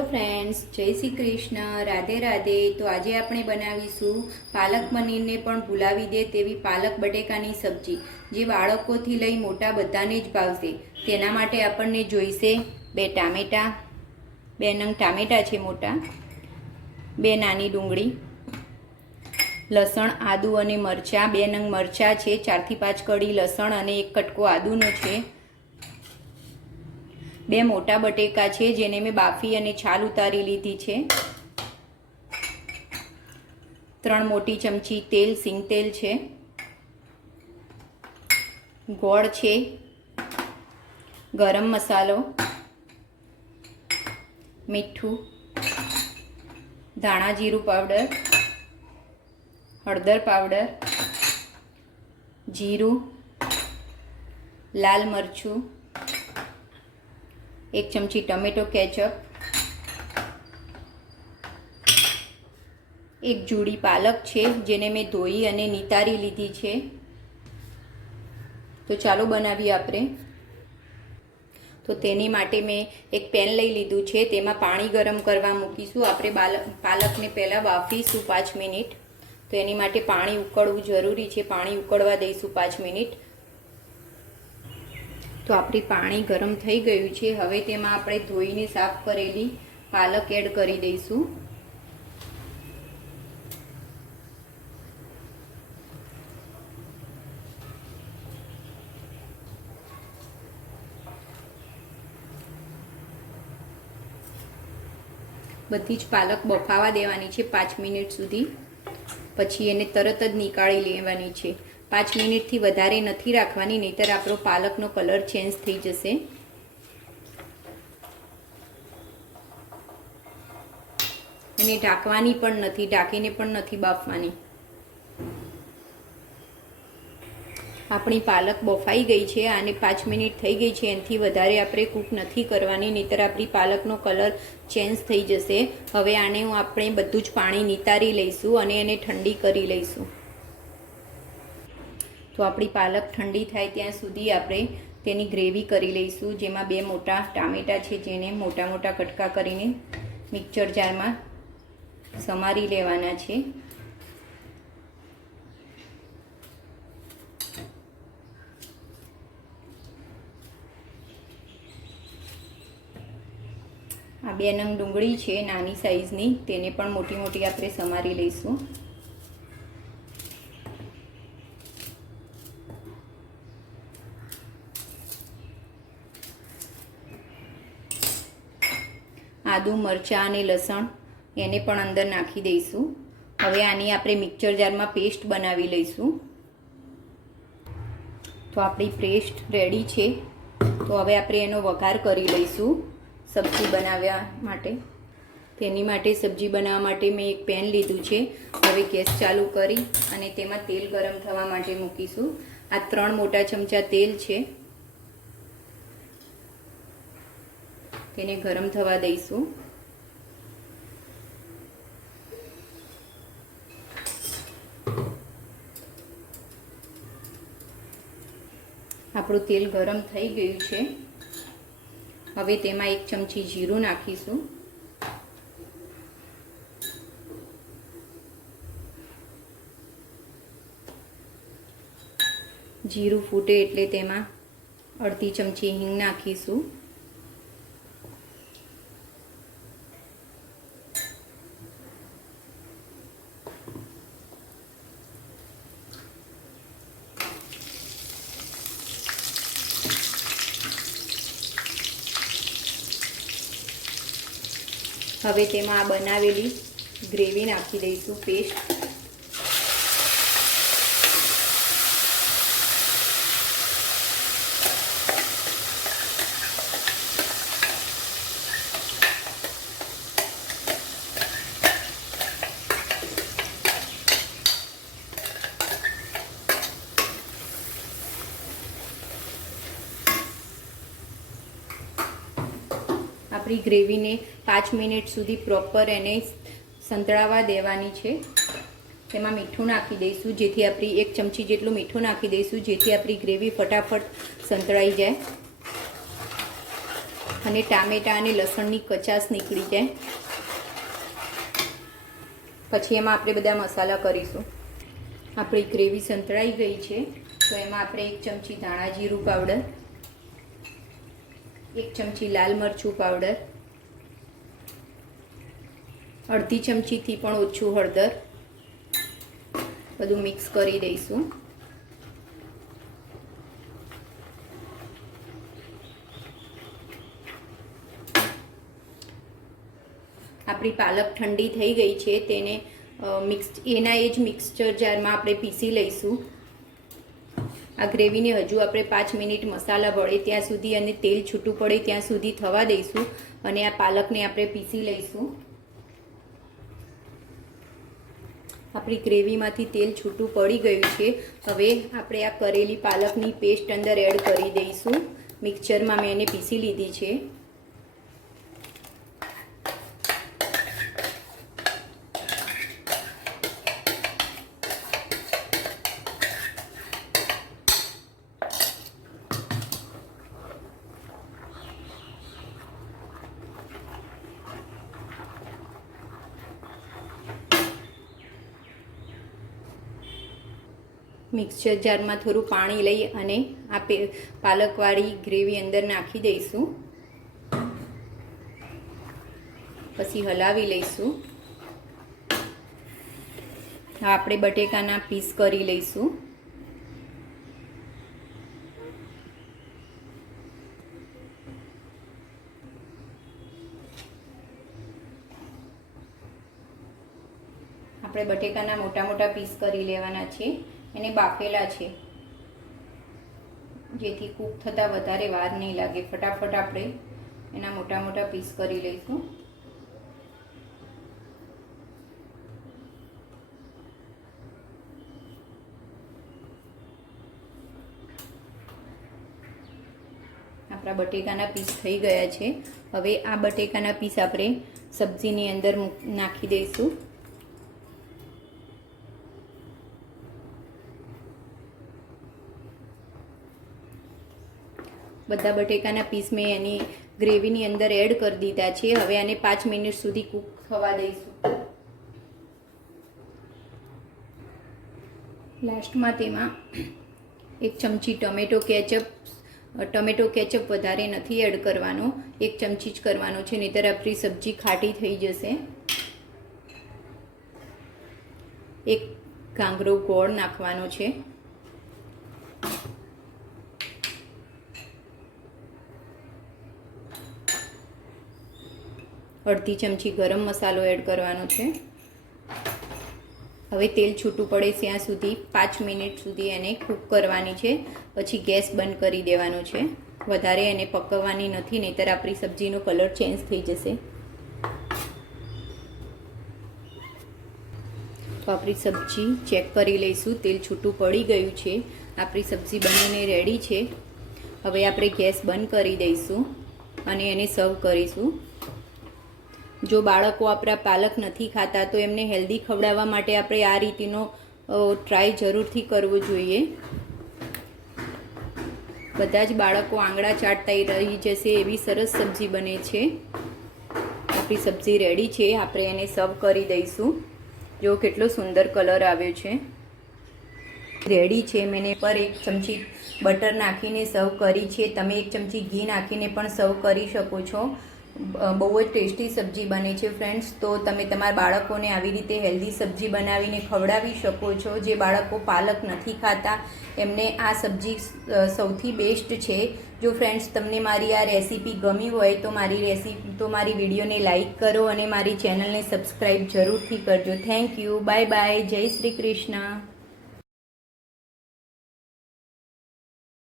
Hello friends, जय श्री कृष्ण, राधे राधे। तो आज આપણે બનાવીશું પાલક પનીરને પણ ભૂલાવી દે તેવી પાલક બટેકાની સબ્જી, જે બાળકોથી લઈ મોટા બધાને જ ભાવશે। તેના માટે આપણને જોઈશે 2 ટામેટા, 2 નંગ ટામેટા છે મોટા, 2 નાની ડુંગળી, લસણ, આદુ અને મરચાં, 2 નંગ મરચાં છે, 4 થી 5 કળી લસણ અને 1 કટકો આદુનો છે, 2 મોટા બટેકા છે જેને મેં બાફી અને છાલ ઉતારી લીધી છે, 3 મોટી ચમચી તેલ, સિંગ તેલ છે, ગોળ છે, ગરમ મસાલો, મીઠું, ધાણા જીરું પાવડર, હળદર પાવડર, જીરું, લાલ મરચું, 1 ચમચી ટમેટો કેચઅપ, 1 જોડી પાલક છે જેને મેં ધોઈ અને નિતારી લીધી છે। તો ચાલો બનાવીએ આપણે। તો તેની માટે મેં એક પેન લઈ લીધું છે, તેમાં પાણી ગરમ કરવા મૂકીશું। આપણે પાલકને પહેલાં બાફીશું 5 મિનિટ। તો એની માટે પાણી ઉકળવું જરૂરી છે, પાણી ઉકળવા દઈશું 5 મિનિટ। તો આપણી પાણી ગરમ થઈ ગયું છે। હવે તેમાં આપણે ધોઈને સાફ કરેલી પાલક એડ કરી દઈશું। બધી જ પાલક બફાવા દેવાની છે 5 મિનિટ સુધી, પછી એને તરત જ નીકાળી લેવાની છે। 5 મિનિટથી વધારે નથી રાખવાની, નહીતર આપણો પાલકનો કલર ચેન્જ થઈ જશે। અને ઢાંકવાની પણ નથી, ઢાંકીને પણ નથી બાફવાની। આપણી પાલક બફાઈ ગઈ છે અને 5 મિનિટ થઈ ગઈ છે, એનાથી વધારે આપણે કૂક નથી કરવાની, નહીતર આપણી પાલકનો કલર ચેન્જ થઈ જશે। હવે આને આપણે બધું જ પાણી નિતારી લઈશું અને એને ઠંડી કરી લઈશું। તો આપણી પાલક ઠંડી થાય ત્યાં સુધી આપણે તેની ગ્રેવી કરી લઈશું, જેમાં 2 મોટા ટામેટા છે જેને મોટા મોટા કટકા કરીને મિક્સર જારમાં સમારી લેવાના છે। આ 2 નંગ ડુંગળી છે નાની સાઈઝની, તેને પણ મોટી મોટી આપણે સમારી લઈશું। આદુ, મરચાં અને લસણ એને પણ અંદર નાખી દઈશું। હવે આની આપણે મિક્સર જારમાં પેસ્ટ બનાવી લઈશું। તો આપણી પેસ્ટ રેડી છે। તો હવે આપણે એનો વઘાર કરી લઈશું સબ્જી બનાવવા માટે। તેની માટે સબ્જી બનાવવા માટે મેં એક પેન લીધું છે। હવે ગેસ ચાલુ કરી અને તેમાં તેલ ગરમ થવા માટે મૂકીશું। આ 3 મોટા ચમચા તેલ છે, તેને ગરમ થવા દઈશું। આપણું તેલ ગરમ થઈ ગયું છે। હવે તેમાં 1 ચમચી જીરું નાખીશું, જીરું ફૂટે એટલે તેમાં અડધી ચમચી હિંગ નાખીશું, હવે તેમાં આ બનાવેલી ગ્રેવી નાખી દઈશું, પેસ્ટ। આપણી ગ્રેવીને 5 મિનિટ સુધી પ્રોપર એને સંતળાવા દેવાની છે। તેમાં મીઠું નાખી દઈશું, જેથી આપણી 1 ચમચી જેટલું મીઠું નાખી દઈશું, જેથી આપણી ગ્રેવી ફટાફટ સંતળાઈ જાય। અને ટામેટાં અને લસણની કચાશ નીકળી જાય. પછી એમાં આપણે બધા મસાલા કરીશું. આપણી ગ્રેવી સંતળાઈ ગઈ છે તો એમાં આપણે 1 ચમચી ધાણા જીરું પાવડર, 1 ચમચી લાલ મરચું પાવડર, અડધી ચમચીથી પણ ઓછું હળદર બધું મિક્સ કરી દઈશું. આપણી પાલક ઠંડી થઈ ગઈ છે, તેને એના એ જ મિક્સચર જારમાં આપણે પીસી લઈશું. આ ગ્રેવીને હજુ આપણે 5 મિનિટ મસાલા ભળે ત્યાં સુધી અને તેલ છૂટું પડે ત્યાં સુધી થવા દઈશું અને આ પાલકને આપણે પીસી લઈશું. આપણી ગ્રેવીમાંથી તેલ છૂટું પડી ગયું છે. હવે આપણે આ કરેલી પાલકની પેસ્ટ અંદર એડ કરી દઈશું. મિક્સચરમાં મેં એને પીસી લીધી છે. મિક્સચર જારમાં થોડું પાણી લઈ અને આ પાલકવાળી ગ્રેવી અંદર નાખી દઈશું. પછી હલાવી લઈશું. આપણે બટેકાના પીસ કરી લઈશું. આપણે બટેકાના મોટા મોટા પીસ કરી લેવાના છે. એને બાફેલા છે જેથી કૂક થતાં વધારે વાર નહીં લાગે. ફટાફટ આપણે એના મોટા મોટા પીસ કરી લઈશું. આપણા બટેકાના પીસ થઈ ગયા છે. હવે આ બટેકાના પીસ આપણે સબ્જીની અંદર નાખી દઈશું. બધા બટેકાના પીસ મેં એની ગ્રેવીની અંદર એડ કરી દીધા છે. હવે આને 5 મિનિટ સુધી કૂક થવા દઈશું. લાસ્ટમાં તેમાં 1 ચમચી ટમેટો કેચઅપ વધારે નથી એડ કરવાનો, 1 ચમચી જ કરવાનો છે, નહીંતર આપણી સબ્જી ખાટી થઈ જશે. 1 ઘાંગરો ગોળ નાખવાનો છે. અડધી ચમચી ગરમ મસાલો એડ કરવાનો છે. હવે તેલ છૂટું પડે ત્યાં સુધી 5 મિનિટ સુધી એને કૂક કરવાની છે. પછી ગેસ બંધ કરી દેવાનો છે. વધારે એને પકવવાની નથી, નહીંતર આપણી સબ્જીનો કલર ચેન્જ થઈ જશે. તો આપણી સબ્જી ચેક કરી લઈશું. તેલ છૂટું પડી ગયું છે. આપણી સબ્જી બનીને રેડી છે. હવે આપણે ગેસ બંધ કરી દઈશું અને એને સર્વ કરીશું. જો બાળકો આપણા પાલક નથી ખાતા તો એમને હેલ્ધી ખવડાવવા માટે આપણે આ રીતનો ટ્રાય જરૂરથી કરવો જોઈએ. બધા જ બાળકો આંગળા ચાટતા રહી જશે એવી સરસ સબ્જી બને છે. આપણી સબ્જી રેડી છે. આપણે એને સર્વ કરી દઈશું. જો કેટલો સુંદર કલર આવ્યો છે. રેડી છે. મેં પર 1 ચમચી બટર નાખીને સર્વ કરી છે. તમે 1 ચમચી ઘી નાખીને પણ સર્વ કરી શકો છો. બહુ જ ટેસ્ટી સબ્જી બને છે ફ્રેન્ડ્સ. તો તમે તમારા બાળકોને આવી રીતે હેલ્ધી સબ્જી બનાવીને ખવડાવી શકો છો. જે બાળકો પાલક નથી ખાતા એમને આ સબ્જી સૌથી બેસ્ટ છે. જો ફ્રેન્ડ્સ તમને મારી આ રેસીપી ગમી હોય તો મારી વિડીયોને લાઈક કરો અને મારી ચેનલને સબસ્ક્રાઈબ જરૂરથી કરજો. Thank you. Bye bye. જય શ્રી કૃષ્ણ.